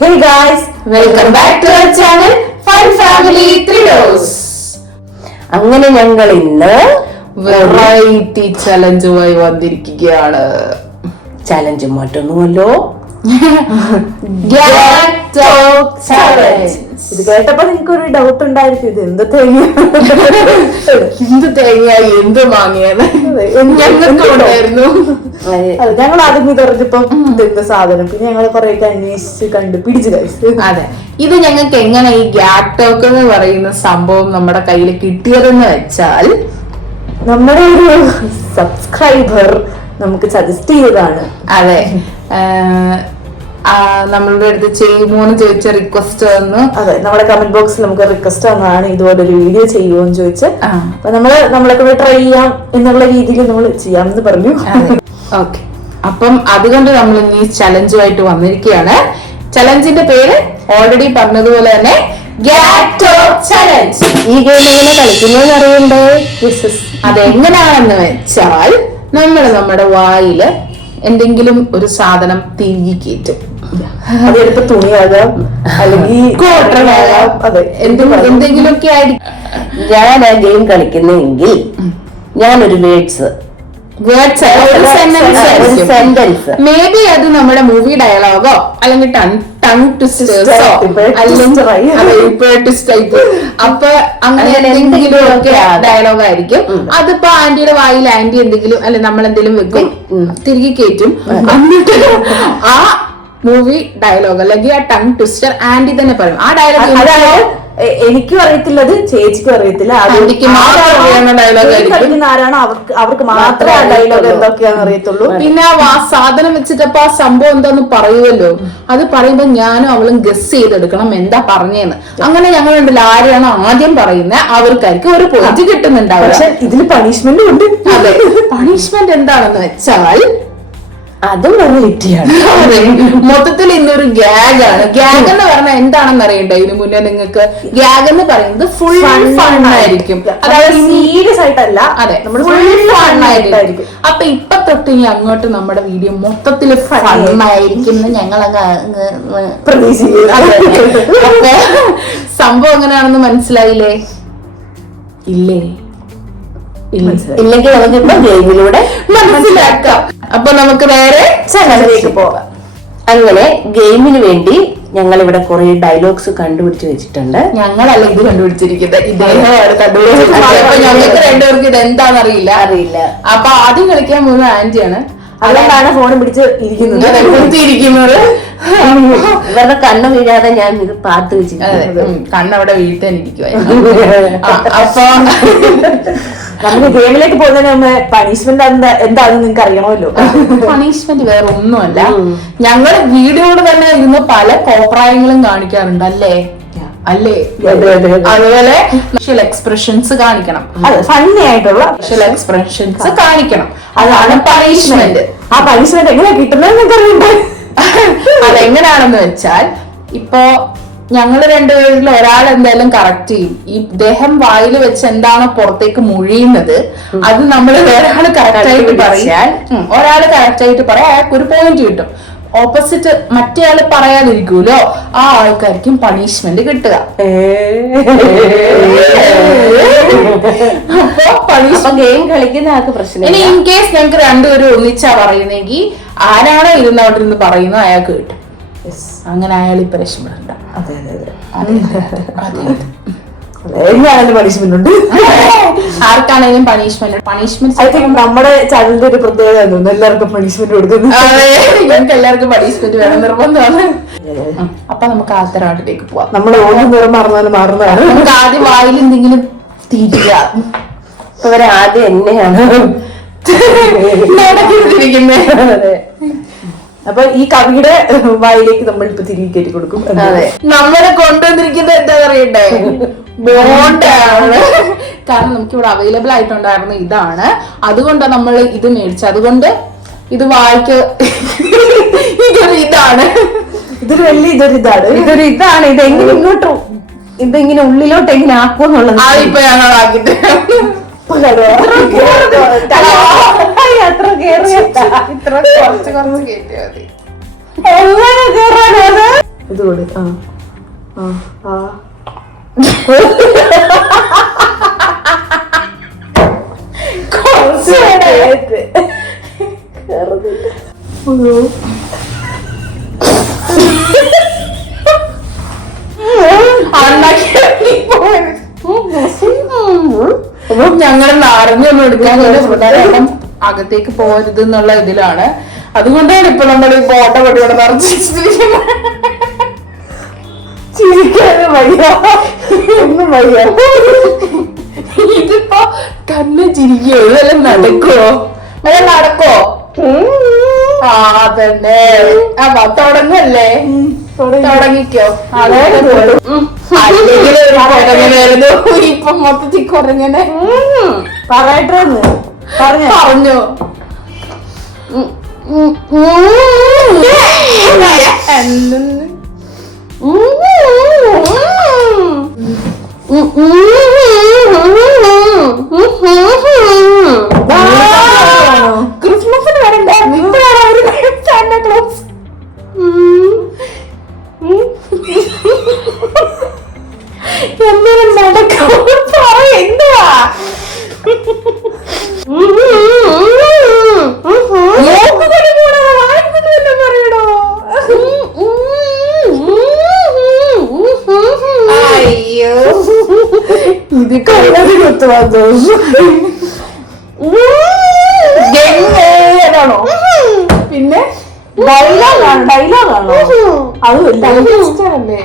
Hey guys, welcome back to our channel Fun Family 3 Doors. അങ്ങനെ ഞങ്ങൾ ഇന്ന് variety ചലഞ്ചുമായി വന്നിരിക്കുകയാണ്. ചലഞ്ച് മറ്റൊന്നുമല്ലോ, ഇത് കേട്ടപ്പോ നിങ്ങൾക്ക് ഒരു ഡൗട്ട് ഉണ്ടായിരിക്കും, ഇത് എന്ത് തേങ്ങ എന്ത് തേങ്ങ എന്ത് മാങ്ങിയത് ഞങ്ങൾക്കുണ്ടായിരുന്നു. ഞങ്ങൾ ആദ്യം ഇതറിഞ്ഞപ്പോ ഇതെന്ത് സാധനം, പിന്നെ ഞങ്ങൾ കുറെ അന്വേഷിച്ച് കണ്ടുപിടിച്ച് കഴിച്ചു. അതെ, ഇത് ഞങ്ങൾക്ക് എങ്ങനെ ഈ ഗ്യാപ് ടോക്ക് എന്ന് പറയുന്ന സംഭവം നമ്മുടെ കയ്യിൽ കിട്ടിയതെന്ന് വെച്ചാൽ നമ്മുടെ ഒരു സബ്സ്ക്രൈബർ നമുക്ക് സജസ്റ്റ് ചെയ്തതാണ്. അതെ, നമ്മളുടെ അടുത്ത് ചെയ്യുമോന്ന് ചോദിച്ച റിക്വസ്റ്റ് വന്നു. അതെ, നമ്മുടെ കമന്റ് ബോക്സിൽ നമുക്ക് റിക്വസ്റ്റ് വന്നതാണ് ഇതുപോലെ ഒരു വീഡിയോ ചെയ്യുമോന്ന് ചോദിച്ച്. അപ്പൊ നമ്മളൊക്കെ ട്രൈ ചെയ്യാം എന്നുള്ള രീതിയിൽ നമ്മൾ ചെയ്യാമെന്ന് പറഞ്ഞു. ഓക്കെ, അപ്പം അതുകൊണ്ട് നമ്മൾ ഇന്ന് ഈ ചലഞ്ചുമായിട്ട് വന്നിരിക്കുകയാണ്. ചലഞ്ചിന്റെ പേര് ഓൾറെഡി പറഞ്ഞതുപോലെ തന്നെ ചലഞ്ച്. ഈ ഗെയിം എങ്ങനെ കളിക്കുന്നതെന്ന് അറിയണ്ടേ? അതെങ്ങനെയാണെന്ന് വെച്ചാൽ നമ്മൾ നമ്മുടെ വായില് എന്തെങ്കിലും ഒരു സാധനം തിരികെ കയറ്റും. അതെടുത്ത് തുണിയാകാം, അല്ലെങ്കിൽ അതെ, എന്തെങ്കിലുമൊക്കെ ആയിരിക്കും. ഞാൻ ആ ഗെയിം കളിക്കുന്നെങ്കിൽ ഞാനൊരു സെന്റൻസ് മേ ബി അത് നമ്മുടെ മൂവി ഡയലോഗോ അല്ലെങ്കിൽ ടങ് ട്വിസ്റ്റേഴ്സോ അപ്പൊ അങ്ങനെ എന്തെങ്കിലും ഒക്കെ ഡയലോഗ് ആയിരിക്കും. അതിപ്പോ ആന്റിയുടെ വായിൽ ആന്റി എന്തെങ്കിലും അല്ലെ നമ്മൾ എന്തെങ്കിലും വെക്കും, തിരികെ കയറ്റും. എന്നിട്ട് ആ മൂവി ഡയലോഗ് അല്ലെങ്കിൽ ആ ടങ് ട്വിസ്റ്റർ ആന്റി തന്നെ പറയും. ആ ഡയലോഗ് എനിക്കും അറിയത്തില്ലത്, ചേച്ചിക്കും അറിയത്തില്ല. ആരാണോ അവർക്ക് മാത്രമേ ആ ഡയലോഗ് എന്തൊക്കെയാന്ന് അറിയത്തുള്ളൂ. പിന്നെ ആ സാധനം വെച്ചിട്ടപ്പോ ആ സംഭവം എന്താന്ന് പറയുമല്ലോ, അത് പറയുമ്പോ ഞാനും അവളും ഗസ് ചെയ്തെടുക്കണം എന്താ പറഞ്ഞേന്ന്. അങ്ങനെ ഞങ്ങളുണ്ടല്ലോ, ആരെയാണോ ആദ്യം പറയുന്നത് അവർക്കായിരിക്കും ഒരു പോയിന്റ് കിട്ടുന്നുണ്ടാവും. പക്ഷെ ഇതിൽ പണിഷ്മെന്റ് ഉണ്ട്. അതെ, പണിഷ്മെന്റ് എന്താണെന്ന് വെച്ചാൽ അതും വെറൈറ്റിയാണ്. മൊത്തത്തിൽ ഇന്നൊരു ഗ്യാഗ് ആണ്. ഗ്യാഗ് എന്ന് പറഞ്ഞാൽ എന്താണെന്ന് അറിയണ്ടേ? ഇതിനു മുന്നേ നിങ്ങൾക്ക് ഗ്യാഗ് എന്ന് പറയുന്നത് ഫുൾ ഫൺ ആയിരിക്കും, അതായത് സീരിയസ് ആയിട്ടല്ല. അതെ, നമ്മൾ ഫുൾ ഫൺ ആയിരിക്കും. അപ്പൊ ഇപ്പൊ തൊട്ട് ഇനി അങ്ങോട്ട് നമ്മുടെ വീഡിയോ മൊത്തത്തിൽ ഫണ്ണായിരിക്കും ഞങ്ങൾ അപ്പൊ സംഭവം എങ്ങനെയാണെന്ന് മനസ്സിലായില്ലേ? ഇല്ലേ? ഇല്ലെങ്കിൽ നമുക്കിപ്പോ ഗെയിമിലൂടെ മനസ്സിലാക്കാം. അപ്പൊ നമുക്ക് നേരെ ചലഞ്ചിലേക്ക് പോകാം. അങ്ങനെ ഗെയിമിന് വേണ്ടി ഞങ്ങൾ ഇവിടെ കുറെ ഡയലോഗ്സ് കണ്ടുപിടിച്ച് വെച്ചിട്ടുണ്ട്. ഞങ്ങളല്ല ഇത് കണ്ടുപിടിച്ചിരിക്കുന്നത്, ഇദ്ദേഹമാണ് കണ്ടുപിടിച്ചിരിക്കുന്നത്. അപ്പൊ ഞങ്ങൾക്ക് രണ്ടുപേർക്ക് ഇത് എന്താണെന്ന് അറിയില്ല. അപ്പൊ ആദ്യം കളിക്കാൻ പോകുന്ന ആന്റിയാണ്. അതുകൊണ്ടാണ് ഫോൺ പിടിച്ച് ഇരിക്കുന്നത്. ഇവരുടെ കണ്ണ് വീഴാതെ ഞാൻ ഇത് പാത്ത് വെച്ചിരിക്കുന്നത്. കണ്ണവിടെ വീഴ്ത്താൻ ഇരിക്കുവായിരുന്നു. അപ്പൊ നമുക്ക് ഗെയിമിലേക്ക് പോകുന്നതിന് മുമ്പ് പണിഷ്മെന്റ് എന്താണെന്ന് നിങ്ങൾക്ക് അറിയണമല്ലോ. പണിഷ്മെന്റ് വേറെ ഒന്നുമല്ല, ഞങ്ങൾ വീഡിയോയോട് തന്നെ ഇരുന്ന് പല കോപ്രായങ്ങളും കാണിക്കാറുണ്ട് അല്ലേ? അതുപോലെ ഫേഷ്യൽ എക്സ്പ്രഷൻസ് കാണിക്കണം, ഫണ്ണി ആയിട്ടുള്ള ഫേഷ്യൽ എക്സ്പ്രഷൻസ് കാണിക്കണം. അതാണ് പണിഷ്മെന്റ്. ആ പണിഷ്മെന്റ് എങ്ങനെയാ കിട്ടുന്നത് നിങ്ങൾക്ക് അറിയണ്ടേ? അതെങ്ങനെയാണെന്ന് വെച്ചാൽ, ഇപ്പോ ഞങ്ങള് രണ്ടുപേരിൽ ഒരാൾ എന്തായാലും കറക്റ്റ് ചെയ്യും. ഈ ദേഹം വായിൽ വെച്ച് എന്താണോ പുറത്തേക്ക് മുഴിയുന്നത് അത് നമ്മൾ വേറെ ആള് കറക്റ്റ് ആയിട്ട് പറയാൻ, ഒരാള് കറക്റ്റ് ആയിട്ട് പറയാൻ അയാൾക്ക് ഒരു പോയിന്റ് കിട്ടും. ഓപ്പോസിറ്റ് മറ്റേ ആള് പറയാതിരിക്കൂലോ, ആ ആൾക്കാർക്കും പണിഷ്മെന്റ് കിട്ടുക. അപ്പൊ ഗെയിം കളിക്കുന്ന ആൾക്ക് പ്രശ്നം. ഇനി ഇൻ കേസ് ഞങ്ങൾക്ക് രണ്ടുപേരും ഒന്നിച്ചാ പറയുന്നെങ്കിൽ ആരാണോ ഇരുന്നോട്ടിരുന്ന് പറയുന്നു അയാൾക്ക് കിട്ടും. അങ്ങനെ അയാൾ ഇപ്പൊ രക്ഷപ്പെടണ്ട. പണിഷ്മെന്റ് ഉണ്ട്, ആർക്കാണെങ്കിലും പണിഷ്മെന്റ്. ഐ തിങ്ക് നമ്മുടെ ചാനലിന്റെ ഒരു പ്രത്യേകത എല്ലാവർക്കും പണിഷ്മെന്റ് കൊടുക്കുന്നു. ഞങ്ങൾക്ക് എല്ലാവർക്കും പണിഷ്മെന്റ് വേണം, നിർബന്ധമാണ്. അപ്പൊ നമുക്ക് ആത്തരാട്ടിലേക്ക് പോവാം. നമ്മൾ ഓരോ നിറം മാറുന്നതാണ്. നമുക്ക് ആദ്യം വായിൽ എന്തെങ്കിലും തീരുക. അവരെ ആദ്യം എന്നെയാണ് അപ്പൊ ഈ കവിയുടെ വായിലേക്ക് നമ്മൾ ഇപ്പൊ തിരികെ കയറ്റി കൊടുക്കും. നമ്മളെ കൊണ്ടുവന്നിരിക്കുന്നത് എന്താ പറയണ്ടേ? ബോണ്ടാണ്. കാരണം നമുക്ക് ഇവിടെ അവൈലബിൾ ആയിട്ടുണ്ടായിരുന്ന ഇതാണ്, അതുകൊണ്ടാണ് നമ്മൾ ഇത് മേടിച്ചത്. അതുകൊണ്ട് ഇത് വായിക്ക് ഇതാണ്, ഇതൊരു വലിയ ഇതാണ്. ഇതെങ്ങനെ ഇങ്ങോട്ടും ഇതെങ്ങനെ ഉള്ളിലോട്ട് എങ്ങനെ ആക്കുമെന്നുള്ളത് ഇപ്പൊ ഞങ്ങൾ ആക്കിട്ട് ഇത് കൊടു. ആ ആ ആ ഞങ്ങൾ അറിഞ്ഞൊന്നും എടുക്കാൻ പ്രധാനം അകത്തേക്ക് പോകരുത് എന്നുള്ള ഇതിലാണ്. അതുകൊണ്ടാണ് ഇപ്പൊ നമ്മൾ ഈ ഫോട്ടോ പട്ടിയോടെ നിറച്ചിരിക്കുന്നത്. ചിരിക്കാനും വയ്യ, ഒന്നും വയ്യ. ഇതിപ്പോ തന്നെ ചിരിക്കോ? ഇതെല്ലാം നടക്കോ? അതെല്ലാം നടക്കോ? ആ തന്നെ. അപ്പൊ തുടങ്ങല്ലേ? തുടങ്ങിക്കോ. അല്ലെങ്കിൽ കുറങ്ങനായിരുന്നു, ഇപ്പൊ മൊത്തത്തിൽ കുറങ്ങനെ. പറയട്ടെ പറഞ്ഞു. ക്രിസ്മസിന് വരണ്ടായിരുന്നു, ഇപ്പോഴാണ് അവര് സാന്റാ ക്ലോസ്. എന്തെങ്കിലും നടക്കോ? എന്തുവാ പറയണോ? അയ്യോ, ഇത് കള്ളതി കുത്തുവാണോ? പിന്നെ ഡയലോഗാണോ? അതുമില്ല, ഇഷ്ടമല്ലേ?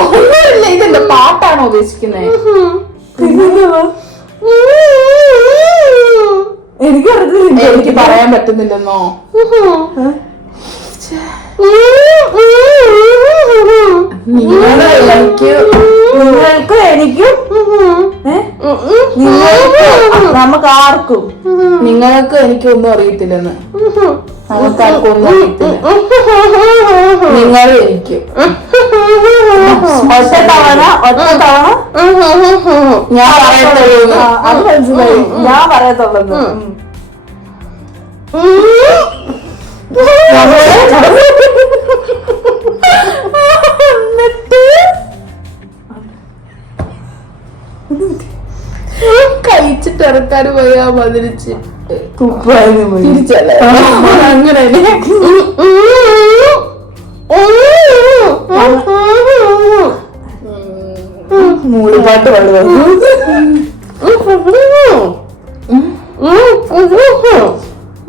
ഒന്നുമില്ല, ഇതെന്താ പാട്ടാണോ ഉദ്ദേശിക്കുന്നത്? എനിക്കറിയില്ല, എനിക്ക് പറയാൻ പറ്റുന്നില്ലെന്നോ? നിങ്ങൾക്കും എനിക്കും നമുക്ക് ആർക്കും നിങ്ങൾക്ക് എനിക്കൊന്നും അറിയത്തില്ലെന്ന്. നമുക്ക് ആർക്കും ഒന്നും അറിയത്തില്ല. നിങ്ങൾ എനിക്കും ഒറ്റ തവണ ഞാൻ പറയത്തുള്ളൂ. അത് മനസ്സിലായി, ഞാൻ പറയത്തുള്ളൂ. കഴിച്ചിട്ട് ഇറക്കാൻ പോയാ മതിരിച്ചിട്ട് തിരിച്ചല്ലേ അങ്ങനെ മൂളിപ്പാട്ട് പാടുക.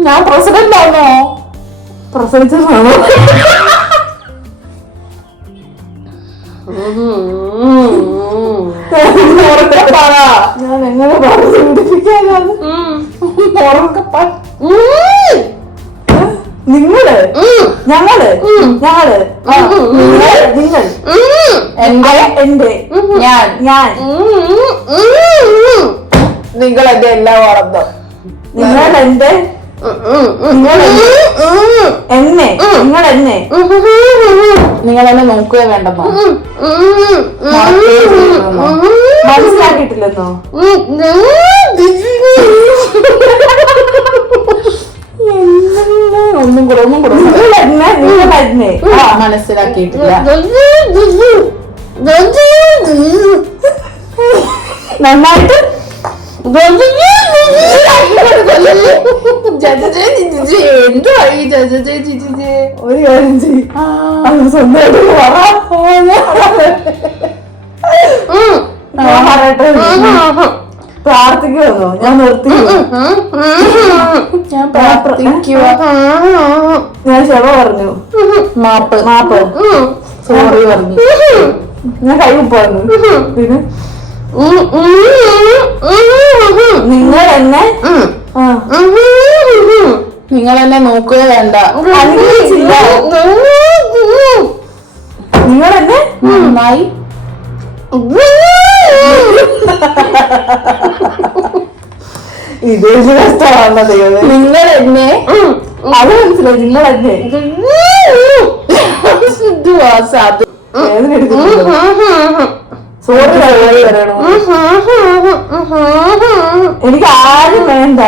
ഞാൻ പ്രസിഡന്റ് ആണോ? പ്രസവിച്ചതാണോ? ഞാൻ എങ്ങനെ പറഞ്ഞു പിടിപ്പിക്കാനാണ്? നിങ്ങള് ഞങ്ങള് നിങ്ങൾ എന്റെ ഞാൻ നിങ്ങൾ എന്റെ എല്ലാം വളർന്നു. നിങ്ങൾ എന്റെ എന്നെ നിങ്ങൾ എന്നെ നോക്കുക വേണ്ടെന്നോ? മനസ്സിലാക്കിയിട്ടില്ലെന്നോ? ഒന്നും കൂടെ മനസ്സിലാക്കിയിട്ടില്ല. നന്നായിട്ട് എന്തോ ഒരു കാര്യം ചെയ്യും, സ്വന്തമായിട്ട് പറയട്ടെ. പ്രാർത്ഥിക്കുമെന്നോ? ഞാൻ നിർത്തി. ഞാൻ ക്ഷമ പറഞ്ഞു, മാപ്പ് സോറി പറഞ്ഞു. ഞാൻ കൈ പറഞ്ഞു. പിന്നെ നിങ്ങൾ എന്നെ നോക്കുക വേണ്ട. നിങ്ങൾ എന്നെ നന്നായി ഇത് കഷ്ടമാണോ ദൈവമേ? നിങ്ങൾ എന്നെ അത് മനസ്സിലായി. നിങ്ങൾ എന്നെ സോറി പറയണോ? എനിക്ക് ആരും വേണ്ട.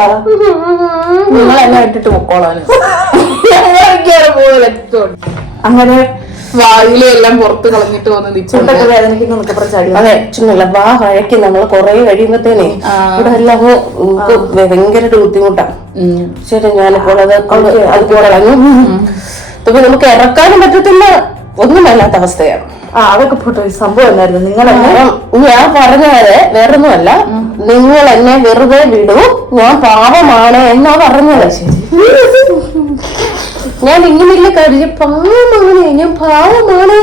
നിങ്ങൾ എന്നെ ഇട്ടിട്ട് പൊക്കോളാന്. അങ്ങനെ വായിലെ എല്ലാം പുറത്ത് കളഞ്ഞിട്ട് വന്ന് ചുണ്ടൊക്കെ വേദനിക്കുന്നൊക്കെ ചാടി. അതെ, ചുണ്ടല്ല വാ വഴക്കി നമ്മൾ കൊറേ കഴിയുമ്പത്തേനെ ഇവിടെ എല്ലാം നമുക്ക് ഭയങ്കര ബുദ്ധിമുട്ടാണ്. ശരി, ഞാനിപ്പോൾ അത് കളഞ്ഞു. ഇപ്പൊ നമുക്ക് ഇറക്കാനും പറ്റത്തില്ല, ഒന്നും വേണ്ടാത്ത അവസ്ഥയാണ്. അതൊക്കെ പോട്ടെ, സംഭവം എന്നായിരുന്നു നിങ്ങൾ ഞാൻ പറഞ്ഞത് വേറൊന്നുമല്ല, നിങ്ങൾ എന്നെ വെറുതെ വിടൂ, ഞാൻ പാവമാണ് എന്നാ പറഞ്ഞത്. ഞാൻ ഇങ്ങനെയുള്ള കാര്യം പാവമാണ്, ഞാൻ പാവമാണ്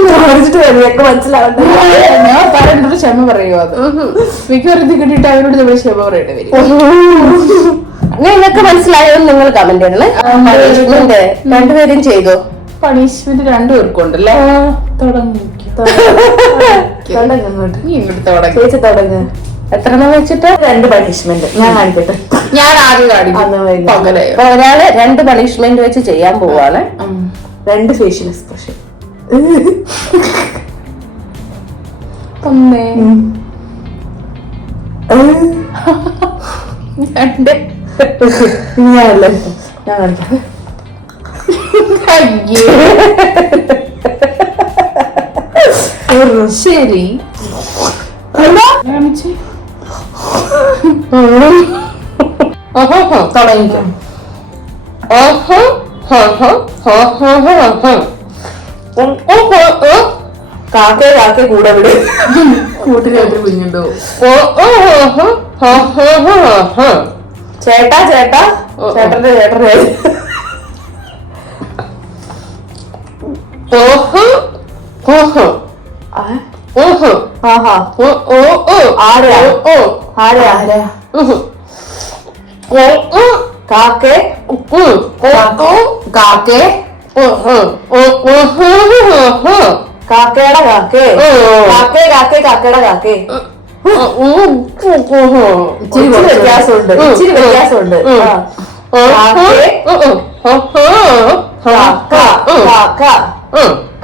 മനസ്സിലാവണ്ട. ഞാൻ പറയുന്നത് ക്ഷമ പറയുമോ? അത് മിക്കവാറും ഇത് കിട്ടിയിട്ട് അവരോട് നമ്മൾ ക്ഷമ പറയേണ്ടി വരും. നിങ്ങൾക്ക് മനസ്സിലായോ? നിങ്ങൾ കമന്റ് ചെയ്യണേ. പണിഷ്മെന്റ് രണ്ടുപേരും ചെയ്തോ? പണിഷ്മെന്റ് രണ്ടുപേർക്കും ഉണ്ടല്ലേ? ചേച്ചി തുടങ്ങ്. എത്ര എണ്ണം വെച്ചിട്ട്? 2 പണിഷ്മെന്റ് ഞാൻ കാണിക്കട്ടെ. ഞാൻ ആദ്യം കാണിക്കും. ഒരാള് 2 പണിഷ്മെന്റ് വെച്ച് ചെയ്യാൻ പോവാണ്. 2 ഫേഷ്യൽ എക്സ്പ്രഷൻ. ഞാനല്ലേ ഞാൻ കാണിക്കാം. ശരി, തുടങ്ങിക്കാം. കാക്കേ കാക്കേ കൂടെ വിട്. കൂട്ടിനകത്ത് കുഞ്ഞുണ്ടോ? ചേട്ടാ ചേട്ടാ ചേട്ടന്റെ ചേട്ടന്റെ കാക്കേ കാക്കേ കാക്കയുടെ കാക്കേ കാക്കേ കാക്കേ കാക്കയുടെ കാക്കേ. ഇച്ചിരി വ്യത്യാസമുണ്ട്, ഇച്ചിരി വ്യത്യാസമുണ്ട്. കാക്ക കാക്ക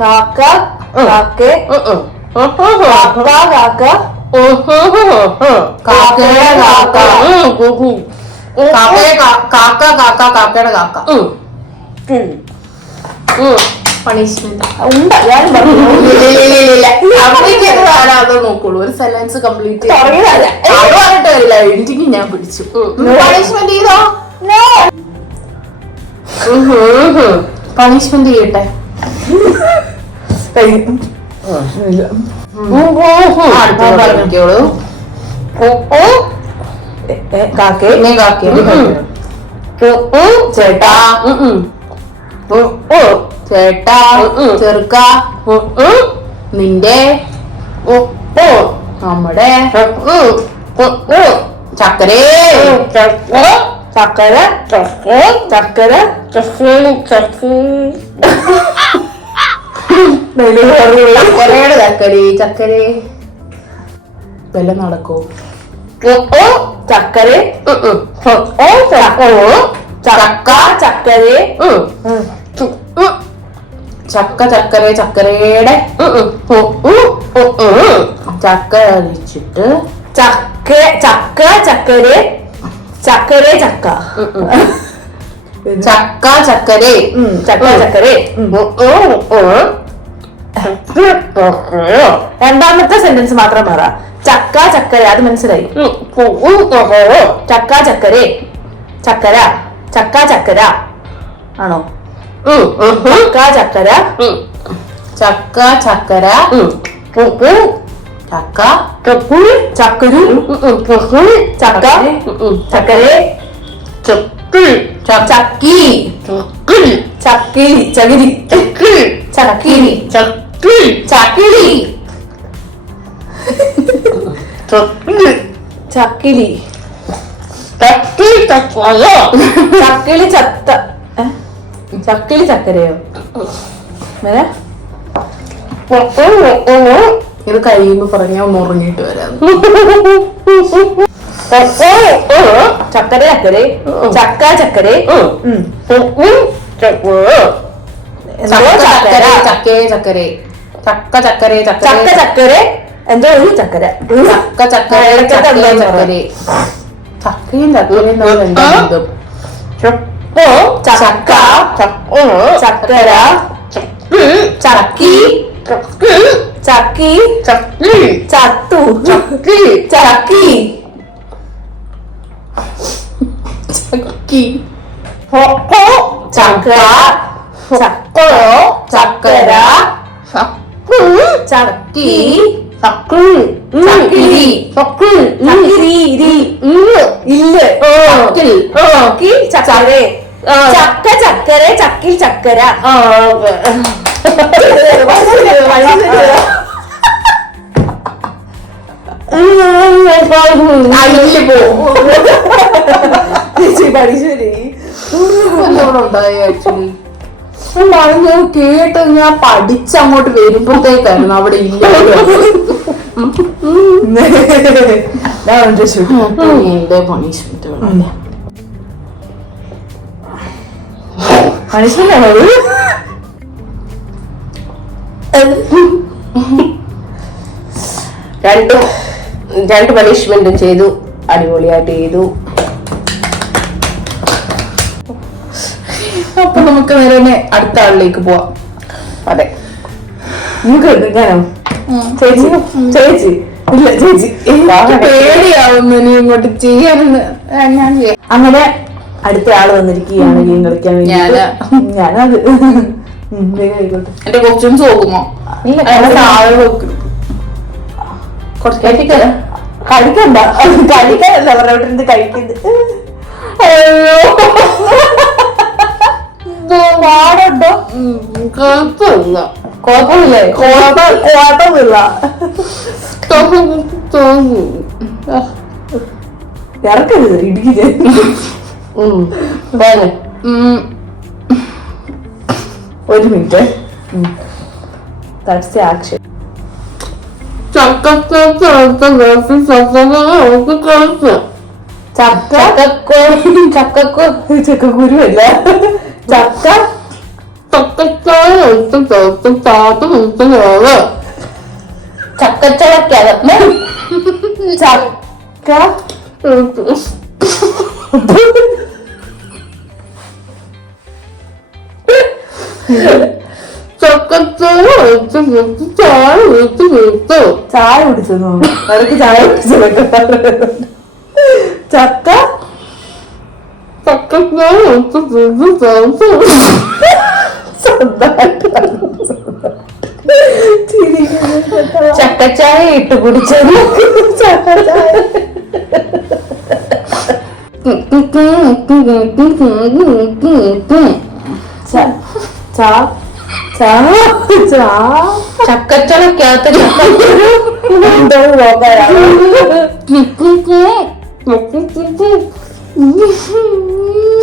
കാക്ക കാക്കേ കാക്ക കാക്ക കാക്കയുടെ കാക്ക കാക്ക കാക്ക കാക്കയുടെ കാക്ക. പണിഷ്മെന്റ് ഉണ്ട്, ഞാൻ പറഞ്ഞു. നോക്കുള്ളൂ. ഒരു സെന്റൻസ് കംപ്ലീറ്റ് തുടങ്ങിയതല്ല, പറഞ്ഞിട്ടില്ല. എഡിറ്റിംഗ് ഞാൻ പിടിച്ചു. പണിഷ്മെന്റ് ചെയ്തോ? പണിഷ്മെന്റ് ചെയ്യട്ടെ. പറഞ്ഞോളൂ. കാക്കേ കാക്കേ ചേട്ടാ ചേട്ടാ ചെറുക്ക നിന്റെ നമ്മുടെ ചക്കരേ ചക്കര ചക്കര ചക്കരയുടെ ചക്കരേ ചക്കരേ വല്ല നടക്കോ? ചക്കര ചക്ക ചക്കരേ ചക്ക ചക്കര ചക്കരയുടെ ചക്ക അരിച്ചിട്ട് ചക്ക ചക്ക ചക്കരേ ചക്കരേ ചക്ക ചക്ക ചക്കരേ ചക്ക ചക്കരേ. രണ്ടാമത്തെ സെന്റൻസ് മാത്രം പറ. ചക്ക ചക്കര, അത് മനസ്സിലായി. ചക്ക ചക്കരേ ചക്കര ചക്ക ചക്കര ആണോ? ചക്ക ചക്കര ചക്ക ചക്കര ചക്ക ചക്കുരു ചക്കരു ചക്ക ചക്കരേ ചക്കി ചക്കി ചകിരി ചക്കിരി ചക്കിരി ചക്കിലി ചക്കിളി ചത്ത ചക്കിളി ചക്കരയോ? ഇത് കഴിയുമ്പോ പറഞ്ഞാ മുറിഞ്ഞിട്ട് വരാം. ചക്കര ചക്കരേ ചക്ക ചക്കരേ ചക്കര ചക്കേ ചക്കരേ ചക്ക ചക്കരേ ചക്ക ചക്കരേ എന്തോ ഒരു ചക്കര ചക്ക ചക്കരേ ചക്കേ ചക്കരേ ചക്കയും ചക്കരയും തമ്മിൽ എന്താ ബന്ധം? ചക്ക ചക്കര ചക്കി ചക്കി ചക്കി ചത്തു ചക്കി ചക്കി ചക്കി പൊക്കോ ചക്ര ചക്കോ ചക്കര ചക്കി ചക്കി ചക്കിരി ചക്കി ചക്കിരി ഇല്ല് ചക്കി ചക്കര ചക്ക ചക്കര ചക്കിൽ ചക്കര ആക്ച്വലി ഞാൻ കേട്ട് ഞാൻ പഠിച്ചങ്ങോട്ട് വരുമ്പോഴത്തേക്കായിരുന്നു അവിടെ ഇല്ല എന്റെ പണിഷ്മെന്റ് പണിഷ്മെന്റ് ആണോ രണ്ട് പണിഷ്മെന്റും ചെയ്തു, അടിപൊളിയായിട്ട് ചെയ്തു. അപ്പൊ നമുക്ക് നേരെ അടുത്ത ആളിലേക്ക് പോവാം. അതെ, നമുക്ക് എടുക്കാനോ ചേച്ചി ചേച്ചി ഇല്ല ചേച്ചി പേടിയാവുന്നു നീ ഇങ്ങോട്ട് ചെയ്യാനെന്ന്. ഞാൻ ചെയ്യാം. അങ്ങനെ അടുത്ത ആള് വന്നിരിക്കുകയാണ് ഗെയിം കളിക്കാൻ വേണ്ടി. ഞാനത് ആയിക്കോട്ടെ. എന്റെ ക്വസ്റ്റ്യൻസ് നോക്കുമോ? ഇല്ല താഴെ നോക്കും. കഴിക്കണ്ട കഴിക്കാനല്ല പറഞ്ഞോട്ടിരുന്ന് കഴിക്കുന്നത്. പാടുണ്ടോ? കുഴപ്പമില്ല. കുഴപ്പമില്ലേ? കുഴപ്പമില്ല. ഇറക്കരുത് ഇടുക്കില്ലേ. ഒരു മിനിറ്റ്. That's the action. ചക്കക്കുരു അല്ല ചക്ക ചക്കച്ചോളക്കകത്ത് ചക്ക ചായ കുടിച്ചെന്നു ഇടയ്ക്ക് ചായ കുടിച്ചു. ചക്ക ചക്കച്ചായ ഇട്ട് കുടിച്ചത്. ചക്കച്ചോളക്കകത്ത്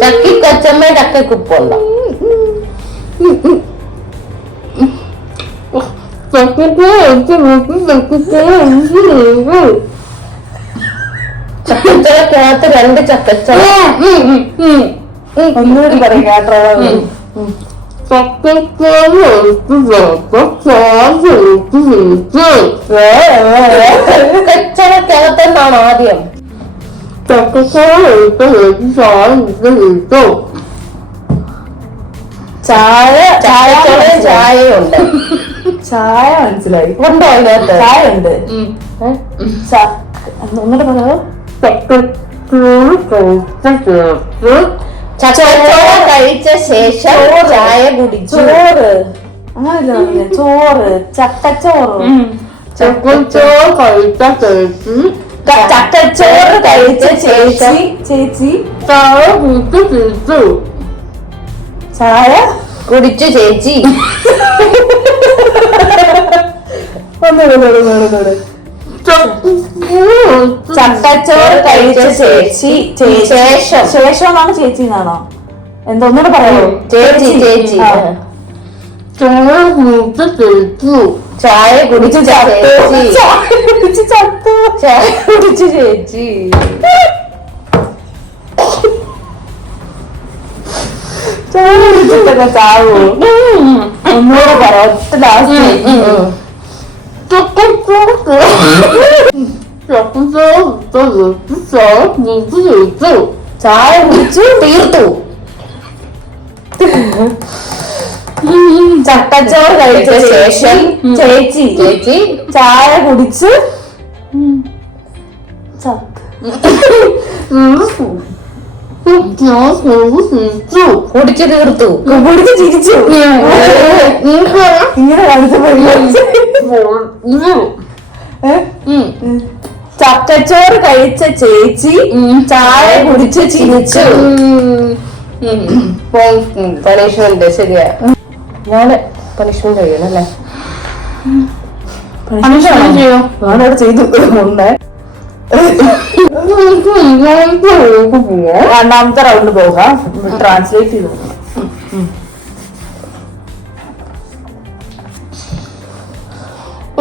ചക്കി കൊച്ചമ്മ ചക്കക്കുപ്പുണ്ടോ? ചക്കച്ചോളക്കകത്ത് രണ്ട് ചക്കച്ചോള. ഒന്നുകൂടി പറയും കേട്ടോ. ചക്കച്ചോളക്കകത്തെന്നാണ് ആദ്യം. ചായ ചായയുണ്ട്. ചായ മനസ്സിലായി. ഉണ്ടോ അതിനകത്ത്? ചായ ഉണ്ട്. ഒന്നുകൂടെ പറഞ്ഞോ. ചക്കച്ചോറ് കഴിച്ച ശേഷം ചായ കുടിച്ചു. ചോറ് അങ്ങനല്ല പറഞ്ഞ ചോറ് ചക്കച്ചോറ്. ചക്കച്ചോറ് കഴിച്ച ചേച്ചി ചക്കച്ചോറ് കഴിച്ച ചേച്ചി ചേച്ചി ചായ കുടിച്ചു ചേച്ചു. ചായ കുടിച്ചു ചേച്ചി. ഒന്നുകൂടെ ചക്കച്ചോറ് കഴിച്ച ചേച്ചി ശേഷം ശേഷമാണ് ചേച്ചി എന്നാണോ? എന്താ ഒന്നുകൂടെ പറയാമോ? ചേച്ചി ചേച്ചി. ചായ കുടിച്ചു ചേച്ചു. ചായ കുടിച്ചു ചേച്ചി. ചത്തു. ചായ കുടിച്ചു ചേച്ചി. ചായ കുടിച്ചിട്ടൊക്കെ ചാവോ? ഒന്നുകൂടെ പറയാം. ഒറ്റ ലാസ്റ്റ്. ചായ കുടിച്ചു തീർത്തു. ചട്ടച്ചോറ് കഴിച്ച ശേഷം ചേച്ചി ചായ കുടിച്ച് കുടിച്ചു തീർത്തു, കുടിച്ച് ചിരിച്ചു. ഇങ്ങനെ കാണിച്ച ചക്കച്ചോറ് കഴിച്ച ചേച്ചി ചായ കുടിച്ച് ചിരിച്ചു. പണിഷ്മെന്റ് ശരിയാ. ഞാന് പണിഷ്മെന്റ് ചെയ്യണം അല്ലേ? ഞാനവിടെ ചെയ്തു. മുന്നേ രണ്ടാമത്തെ റൗണ്ട് പോകാം. ട്രാൻസ്ലേറ്റ് ചെയ്തു.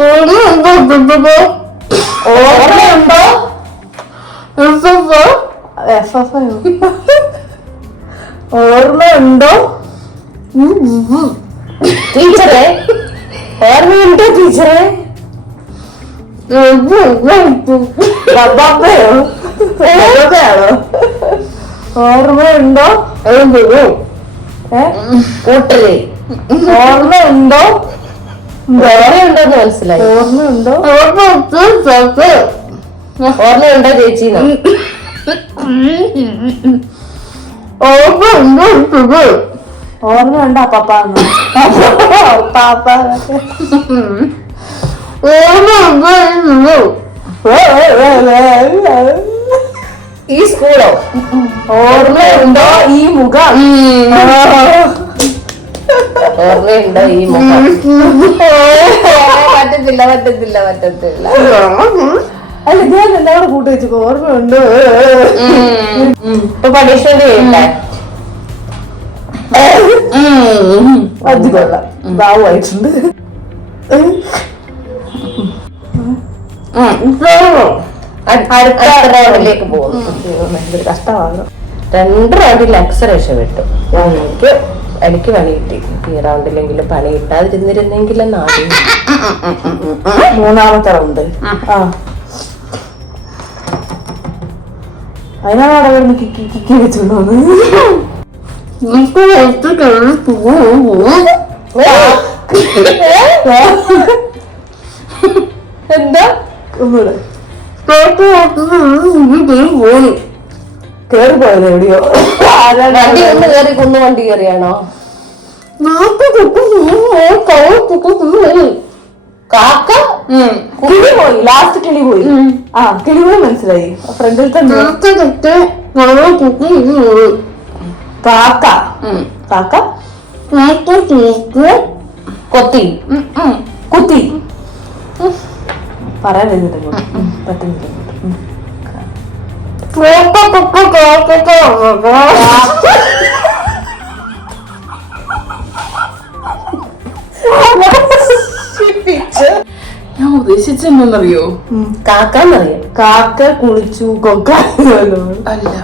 ഓർമ്മയുണ്ടോ? ഓർമ്മയുണ്ടോ ടീച്ചറെ? ഓർമ്മയുണ്ടോ ടീച്ചറെ? ബബ്ബയോ? ഓർമ്മയുണ്ടോ? കൂട്ടലേ ഓർമ്മയുണ്ടോ? ഓർമ്മയുണ്ടോന്ന് മനസ്സിലായി. ഓർമ്മയുണ്ടോ? ഓർമ്മയുണ്ടോ ചേച്ചി? ഓർമ്മയുണ്ടോ പപ്പാന്ന്? പാപ്പ ഈ സ്കൂളോ? ഓർമ്മയുണ്ടോ ഈ മുഖം? ഓർമ്മയുണ്ടോ ഈ മുഖം? പറ്റത്തില്ല. അല്ല ഞാൻ എല്ലാവരും കൂട്ടി വെച്ചു. ഓർമ്മയുണ്ടോ? ഇപ്പൊ പണിഷ്മെന്റ് ചെയ്യണ്ടേ? അത് കൊള്ളാം. ബാവുമായിട്ടുണ്ട്. അടുത്ത റൗണ്ടിലേക്ക് പോകുന്നു. ഭയങ്കര കഷ്ടമാണ്. 2 റൗണ്ടിൽ രക്ഷപ്പെട്ടു. എനിക്ക് പണി കിട്ടി. ഈ റൗണ്ടിലെങ്കിലും പണി കിട്ടാതിരുന്നിരുന്നെങ്കിൽ ആദ്യം. മൂന്നാമത്തെ റൗണ്ട്. അതിനാണ് അവിടെ കിടന്ന് കിക്കി വെച്ചോണ്ടോന്ന്. എന്താ ഒന്നുകൂടെ കേറി പോയത് എവിടെയോ. വണ്ടി ഒന്ന് കയറി വണ്ടി കയറിയാണോ? കാക്ക കിളി പോയി. ലാസ്റ്റ് കിളി പോയി. കിളി പോയി മനസ്സിലായി. ഫ്രണ്ടിൽ തന്നെ കാക്ക കാക്ക കൊത്തി കുത്തി പറയാൻ കഴിഞ്ഞിട്ട് പറ്റുന്നില്ല. ഞാൻ ഉദ്ദേശിച്ചെന്നറിയോ? കാക്കാന്നറിയാം. കാക്ക കുളിച്ചു കൊക്കാലോ. അല്ല,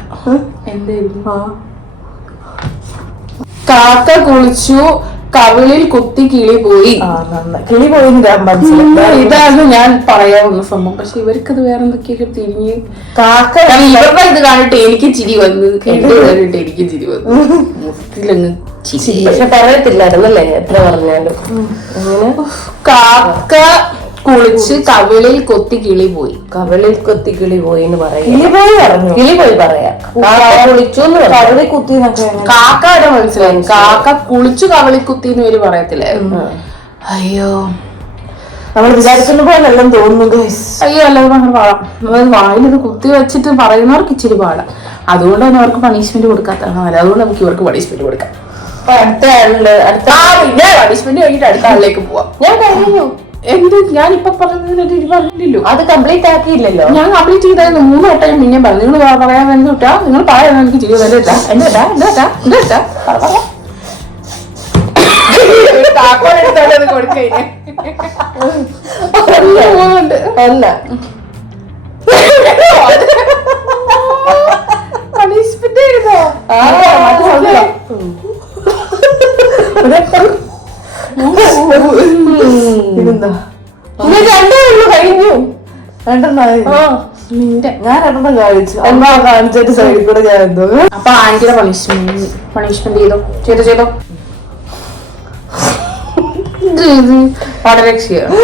എന്തായിരുന്നു? കാക്ക കുളിച്ചു കവിളിൽ കുത്തി കിളി പോയി. കിളി പോയി മനസ്സിലായി. ഇതാണ് ഞാൻ പറയാവുന്ന സംഭവം. പക്ഷെ ഇവർക്കത് വേറെ എന്തൊക്കെയൊക്കെ തിരിഞ്ഞ് കാക്ക ഇവരുടെ ഇത് കാണിട്ട് എനിക്ക് ചിരി വന്നു. എന്റെ കാണിട്ട് എനിക്ക് ചിരി വന്നു. മുത്തിലങ്ങ് ചിരി. പക്ഷെ പറയത്തില്ലായിരുന്നല്ലേ എത്ര പറഞ്ഞാലും. കാക്ക കുളിച്ച് കവിളിൽ കൊത്തി കിളി പോയി. കവിളിൽ കൊത്തി കിളി പോയി എന്ന് പറയും. കിളി പോയി പറഞ്ഞു. കിളി പോയി പറയാം. കുളിച്ചു കവിളി കുത്തി. കാക്ക വരെ മനസ്സിലായി. കാക്ക കുളിച്ചു കവിളി കുത്തി എന്ന് പേര് പറയത്തില്ലായിരുന്നു. അയ്യോ, നമ്മൾ വിചാരിക്കുന്ന പോലെ എല്ലാം തോന്നുന്നു. അയ്യോ, അല്ലാതെ അങ്ങനെ പാടാം. വായിൽ ഇത് കുത്തി വെച്ചിട്ട് പറയുന്നവർക്ക് ഇച്ചിരി പാടാം. അതുകൊണ്ട് തന്നെ അവർക്ക് പണിഷ്മെന്റ് കൊടുക്കാത്തതാണ് നല്ലത്. അതുകൊണ്ട് നമുക്ക് ഇവർക്ക് പണിഷ്മെന്റ് കൊടുക്കാം. അടുത്ത പണിഷ്മെന്റ് കഴിഞ്ഞിട്ട് അടുത്ത ആളിലേക്ക് പോവാം. ഞാൻ കഴിഞ്ഞു. എന്ത് ഞാനിപ്പൊ പറഞ്ഞില്ലല്ലോ. അത് കംപ്ലീറ്റ് ആക്കിയില്ലല്ലോ. ഞാൻ കംപ്ലീറ്റ് ചെയ്തായിരുന്നു. 3 വട്ടം പിന്നെ പറഞ്ഞു. നിങ്ങൾ പറയാൻ വേണ്ടിട്ടാ നിങ്ങൾ പറയാൻ എനിക്ക് ചെയ്തു തരാ. പണിഷ്മെന്റ് ചെയ്തോ? ഇതെന്താ കഴിഞ്ഞു. രണ്ടെണ്ണായി. ഞാൻ രണ്ടെണ്ണം കാണിച്ചു. അമ്മ കാണിച്ചിട്ട് സൈഡിൽ കൂടെ ഞാൻ എന്തോ. അപ്പൊ ആന്റിയുടെ പണിഷ്മെന്റ് ചെയ്തോ? ചെയ്തോ പാടരക്ഷയാണ്.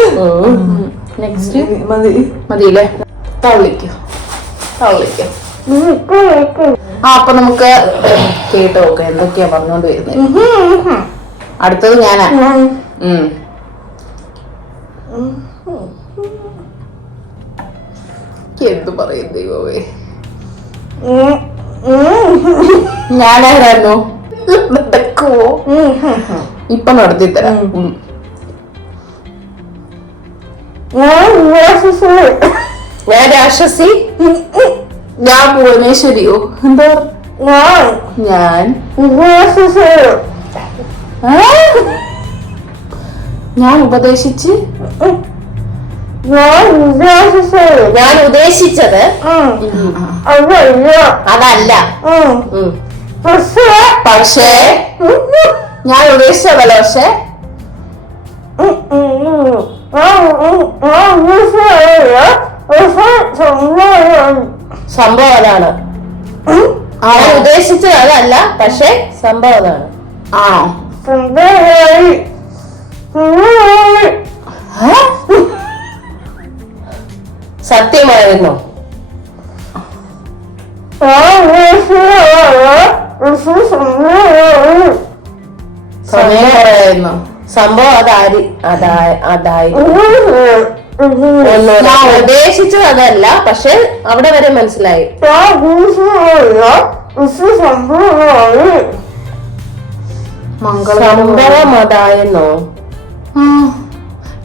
നെക്സ്റ്റ് മതി. മതിയില്ലേ? തള്ളിക്കോ. അപ്പൊ നമുക്ക് കേട്ട് നോക്കാം എന്തൊക്കെയാ പറഞ്ഞോണ്ട് വരുന്നത്. അടുത്തത് ഞാനാ. എന്ത് പറയും ദൈവമേ, ഞാനായിരുന്നു നടക്കുവോ? ഇപ്പൊ നടത്തിത്തരാം. ഞാൻ രാക്ഷസി, ഞാൻ ഭുവനേശ്വരിയോ? എന്താ ഞാൻ ഞാൻ ഉപദേശിച്ച് ഞാൻ ഉദ്ദേശിച്ചത് അതല്ല. പക്ഷേ ഞാൻ ഉദ്ദേശിച്ചതല്ല. പക്ഷേ സംഭവം അതാണ്. ഞാൻ ഉദ്ദേശിച്ചത് അതല്ല, പക്ഷെ സംഭവം അതാണ്. ആണോ? സത്യമായിരുന്നു. സമയം പറയായിരുന്നു. സംഭവം അതായിരുന്നു. ഞാൻ ഉദ്ദേശിച്ചത് അതല്ല, പക്ഷെ അവിടെ വരെ മനസ്സിലായി. സംഭവം അതായിരുന്നോ?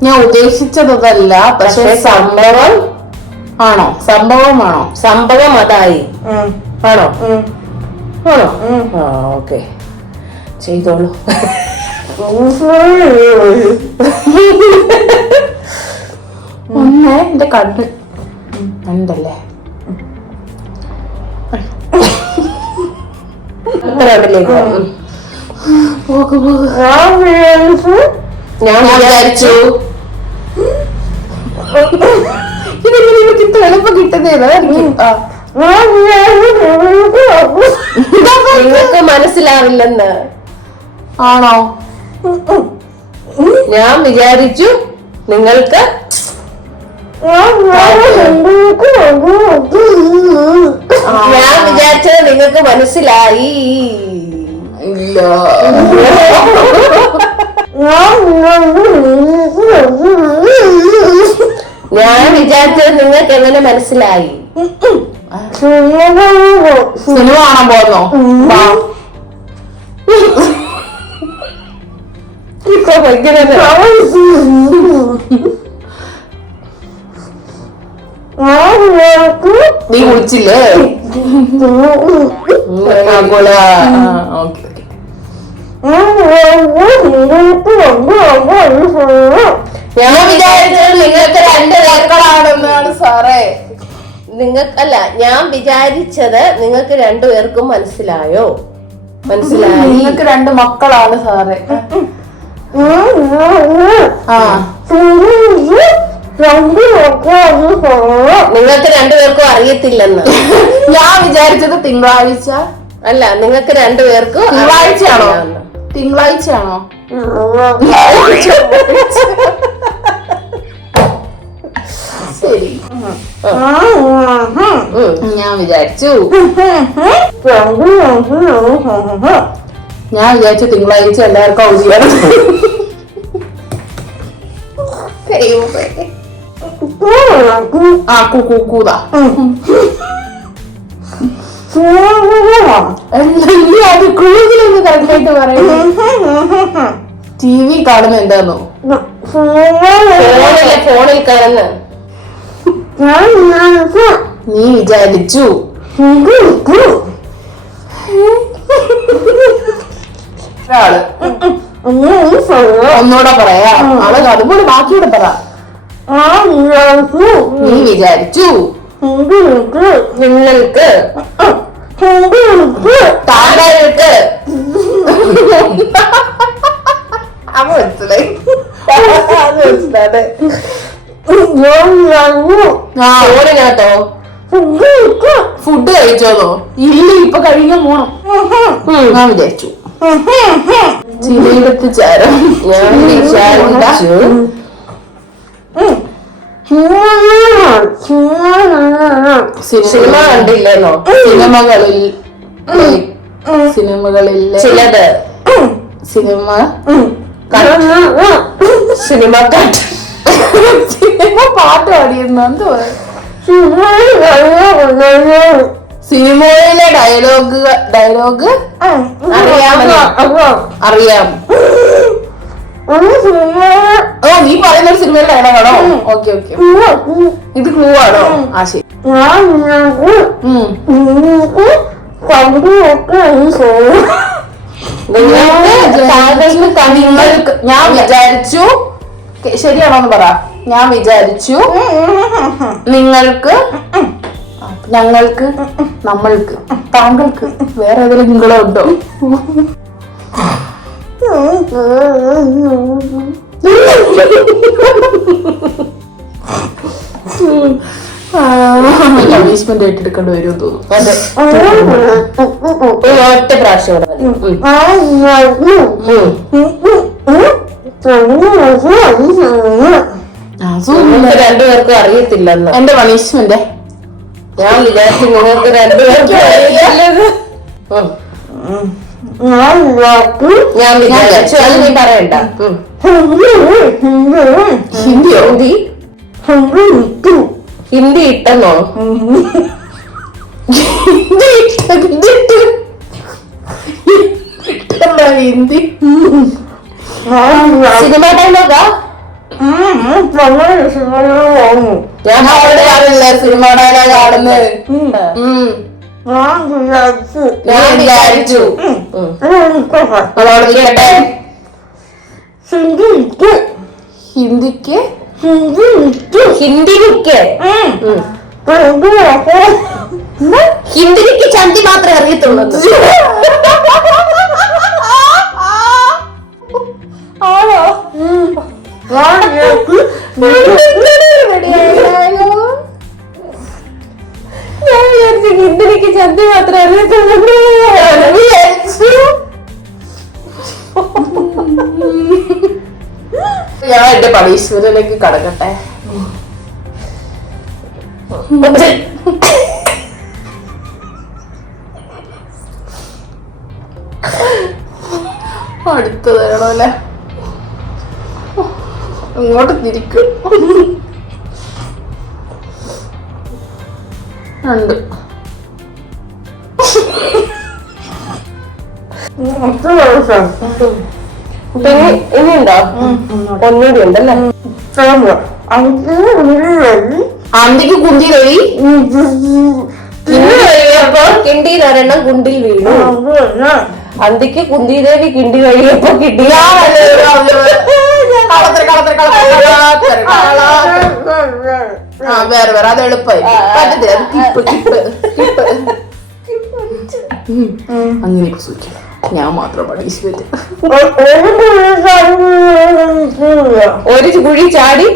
ഞാൻ ഉദ്ദേശിച്ചതല്ല, പക്ഷെ സംഭവം ആണോ? സംഭവമാണോ? സംഭവം അതായി. ആണോ? ആണോ? ആ, ഓക്കെ, ചെയ്തോളൂ. ഒന്നേ എന്റെ കണ്ണ് ഉണ്ടല്ലേ. ഞാൻ വിചാരിച്ചു ഇതെങ്ങനെ എനിക്ക് എളുപ്പം കിട്ടുന്നേതാ? നിങ്ങൾക്ക് മനസ്സിലാവില്ലെന്ന്. ആണോ? ഞാൻ വിചാരിച്ചു നിങ്ങൾക്ക് ഞാൻ വിചാരിച്ചത് നിങ്ങൾക്ക് മനസ്സിലായി. ഇല്ല. ഞാൻ വിചാരിച്ചത് നിങ്ങൾക്ക് എങ്ങനെ മനസ്സിലായി? സിനിമ കാണാൻ പോന്നോ? ഇപ്പൊ ഭയങ്കര നീ വിളിച്ചില്ലേ? ഞാൻ വിചാരിച്ചത് നിങ്ങൾക്ക് രണ്ട് പേർക്കാണെന്നാണ് സാറേ. അല്ല, ഞാൻ വിചാരിച്ചത് നിങ്ങൾക്ക് രണ്ടുപേർക്കും മനസ്സിലായോ? മനസ്സിലായി. നിങ്ങൾക്ക് രണ്ട് മക്കളാണ് സാറേ. നിങ്ങൾക്ക് രണ്ടുപേർക്കും അറിയത്തില്ലെന്ന്. ഞാൻ വിചാരിച്ചത് തിങ്കളാഴ്ച. അല്ല, നിങ്ങൾക്ക് രണ്ടുപേർക്കും തിങ്കളാഴ്ചയാണോ? തിങ്കളാഴ്ചയാണോ? ശരി, ഞാൻ വിചാരിച്ചു തിങ്കളാഴ്ച എല്ലാവർക്കും അവധിയാണ്. ആ കൂതാ അത് കൂടുതലൊന്ന് കറക്റ്റായിട്ട് പറയുന്നത്. ടി വി കാണുന്ന എന്താന്നോ? ഫോണിൽ കാണുന്ന. നീ വിചാരിച്ചു ഒരാള് ഒന്നുകൂടെ പറയാ. ആള് അതുപോലെ ബാക്കിയോടെ പറ. നീ വിചാരിച്ചു നിങ്ങൾക്ക് താങ്കൾക്ക് മനസ്സിലായി. ഫോണിനകത്തോ ഫുഡ് കഴിച്ചോന്നോ? ഇല്ല, ഇപ്പൊ കഴിക്കാൻ പോണം. ഞാൻ വിചാരിച്ചു ചിലയിടത്ത് ചാരം. ഞാൻ വിചാരിച്ചു സിനിമ കണ്ടില്ലേന്നോ? സിനിമകളിൽ ചിലത് സിനിമ സിനിമ സിനിമ പാട്ട് പാടിയിരുന്നു. എന്തുവാ സിനിമയിലെ ഡയലോഗ് അറിയാം. ഓ, നീ പറയുന്ന ഒരു സിനിമയിലെ ഡയലോഗാണോ? ഓക്കെ ഓക്കെ, ഇത് ക്ലൂ ആണോ? ആ ശരി. ഞാൻ വിചാരിച്ചു, ശരിയാണോന്ന് പറ. ഞാൻ വിചാരിച്ചു നിങ്ങൾക്ക്, ഞങ്ങൾക്ക്, നമ്മൾക്ക്, താങ്കൾക്ക് വേറെ ഏതെങ്കിലും നിങ്ങളോ ഉണ്ടോ? പണിഷ്മെന്റ് ഏറ്റെടുക്കേണ്ടി വരും തോന്നുന്നു. ഒറ്റ പ്രാവശ്യം രണ്ടുപേർക്കും അറിയത്തില്ലെന്ന് എന്റെ പണിഷ്മെന്റ്. ഞാൻ വിചാരിച്ചു നിങ്ങൾക്ക് രണ്ടുപേർക്കും അറിയില്ലത്. ഞാൻ വിചാരിച്ചു അത് നീ പറയണ്ട. ഹിന്ദിയോ? ഹിന്ദി ഇട്ടെന്നോ? ഹിന്ദി സിനിമ ഡയലോഗാ? ഞാൻ സിനിമ ഡയലോഗ് ആടുന്നത്. ഞാൻ വിചാരിച്ചു ഹിന്ദിക്ക് ഹിന്ദിക്ക് ചന്തി മാത്രമേ അറിയത്തുള്ളൂ. ആണോ? ഞാൻ വിചാരിച്ചു ഹിന്ദിക്ക് ചന്തി മാത്രമേ അറിയത്തുള്ളൂ. ഞാൻ എന്റെ പണീശ്വരനിലേക്ക് കടക്കട്ടെ. അടുത്ത് തരണല്ലേ? ഇങ്ങോട്ട് തിരിക്കും. ഉണ്ട്. ഇനിയുണ്ടോ? ഒന്നുകൂടി ഉണ്ടല്ലേ? അന്തിക്ക് കുന്തി കഴി കിണ്ടി ഒരെണ്ണം കുണ്ടിൽ വീണു. അന്തിക്ക് കുന്തിദേവി കിണ്ടി കഴിയപ്പോ കിട്ടിയ വേറെ വേറെ അത് എളുപ്പമായി. പറ്റത്തില്ല. അങ്ങനെ സൂക്ഷിക്കും. ഞാൻ മാത്രം പണീഷ്മെന്റ്. ഒരു കുഴി ചാടി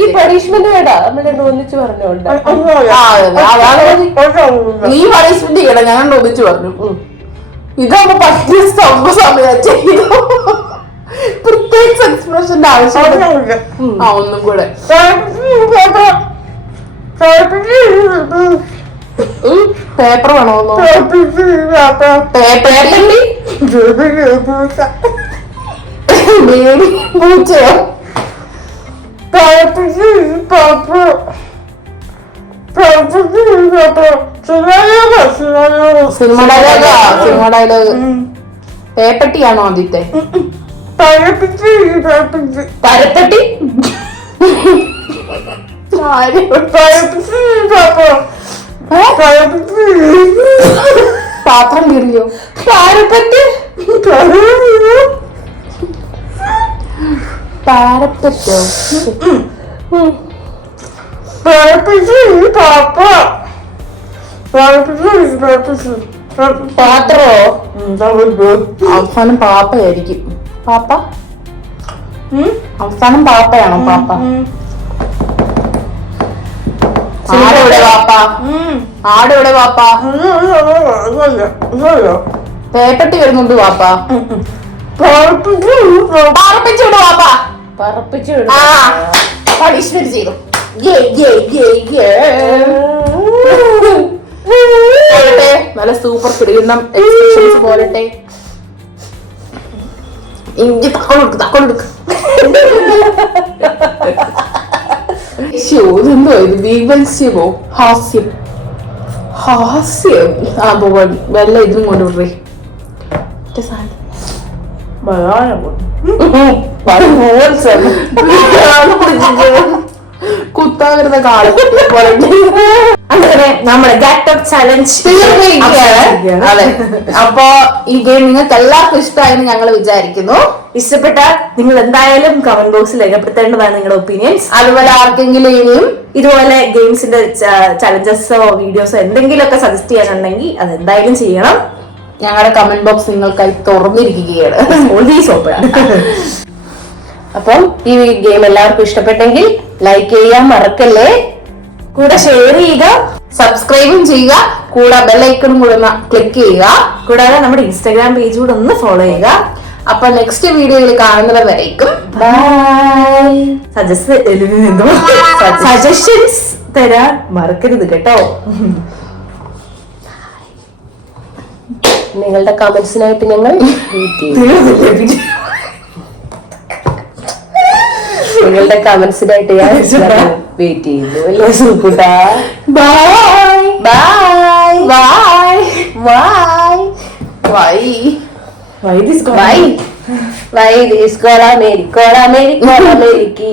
ഈ പണിഷ്മെന്റ് വേണ്ട, നമ്മളെ ഒന്നിച്ച് പറഞ്ഞോണ്ട്. നീ പണിഷ്മെന്റ് ചെയ്യണം, ഞാൻ ഒന്നിച്ചു പറഞ്ഞു. ഇതാകുമ്പോ പറ്റിയ സമയം ചെയ്തു. പ്രത്യേകിച്ച് എക്സ്പ്രഷന്റെ ആവശ്യമില്ല. ആ ഒന്നും കൂടെ പേപ്പർ വേണോന്നോ? പൂച്ചയോ? സിനിമ ഡയലോഗാ? സിനിമ ഡയലോഗ്. പേപ്പട്ടിയാണോ ആദ്യത്തെ? പരപ്പട്ടി പാത്രം കീറിയോ? പാരപ്പറ്റ് പാരപ്പറ്റോ? പാത്രോ? അവസാനം പാപ്പയായിരിക്കും. പാപ്പ അവസാനം പാപ്പയാണോ? പാപ്പ. ആടെവിടെ പാപ്പ? ആടെവിടെ പാപ്പ? പേപ്പട്ടി വരുന്നുണ്ട് പാപ്പ. പറപ്പിച്ചുവിടും പാപ്പ. പറപ്പിച്ചു പണിഷ്മെന്റ് ചെയ്തു. നല്ല സൂപ്പർ പിടിക്കുന്ന എക്സ്പ്രഷൻസ് പോലട്ടെ. ഇഞ്ചി തക്കൊടുക്ക്. ഇതെന്തോ ഇത്? ബീഭത്സ്യമോ? ഹാസ്യം. ആ പോവാൻ വല്ല ഇതും കൊണ്ടുപോയി കുത്താകരുന്ന കാലം അങ്ങനെ നമ്മുടെ ഗാറ്റോക്ക് ചലഞ്ച്. അതെ, അപ്പൊ ഈ ഗെയിം നിങ്ങൾക്ക് എല്ലാവർക്കും ഇഷ്ടമായെന്ന് ഞങ്ങൾ വിചാരിക്കുന്നു. ഇഷ്ടപ്പെട്ടാൽ നിങ്ങൾ എന്തായാലും കമന്റ് ബോക്സിൽ രേഖപ്പെടുത്തേണ്ടതാണ് നിങ്ങളുടെ ഒപ്പീനിയൻസ്. അതുപോലെ ആർക്കെങ്കിലും ഇനിയും ഇതുപോലെ ഗെയിംസിന്റെ ചലഞ്ചസോ വീഡിയോസോ എന്തെങ്കിലുമൊക്കെ സജസ്റ്റ് ചെയ്യാനുണ്ടെങ്കിൽ അത് എന്തായാലും ചെയ്യണം. ഞങ്ങളുടെ കമന്റ് ബോക്സ് നിങ്ങൾക്കായി തുറന്നിരിക്കുകയാണ്. Always open. അപ്പം ഈ ഗെയിം എല്ലാവർക്കും ഇഷ്ടപ്പെട്ടെങ്കിൽ ലൈക്ക് ചെയ്യാൻ മറക്കല്ലേ, കൂടെ ഷെയർ ചെയ്യുക, സബ്സ്ക്രൈബും ചെയ്യുക, കൂടെ ബെല്ലൈക്കണും കൂടെ ഒന്ന് ക്ലിക്ക് ചെയ്യുക. കൂടാതെ നമ്മുടെ ഇൻസ്റ്റാഗ്രാം പേജ് കൂടെ ഒന്ന് ഫോളോ ചെയ്യുക. അപ്പൊ നെക്സ്റ്റ് വീഡിയോയിൽ കാണുന്നത് വരേക്കും ബൈ. സജഷൻസ് തരാൻ മറക്കരുത് കേട്ടോ. നിങ്ങളുടെ കമന്റ്സിനായിട്ട് ഞങ്ങൾ നിങ്ങളുടെ കമന്റ്സിനായിട്ട് ഞാൻ വെയിറ്റ് ചെയ്യുന്നു അല്ലേ സുൽക്കുട്ടാ? Bye bye bye bye bye. Why this Why? Why this cola America, cola America, cola America?